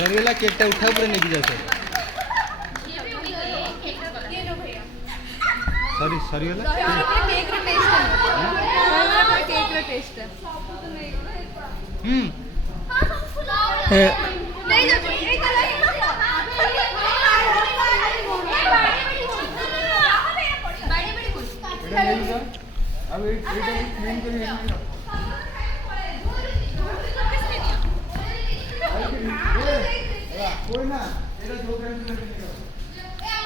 সরিয়েলা কেকটা উঠা পরে নিয়ে যাচ্ছে। সরি সরিয়েলা কেক রে টেস্ট है केक रे टेस्ट है नहीं जो এই কালাই বাড়ি বাড়ি কই এটা নেই যা अब এটা মেন করে নিয়ে कोई ना, ये तो 2 घंटे लगेंगे।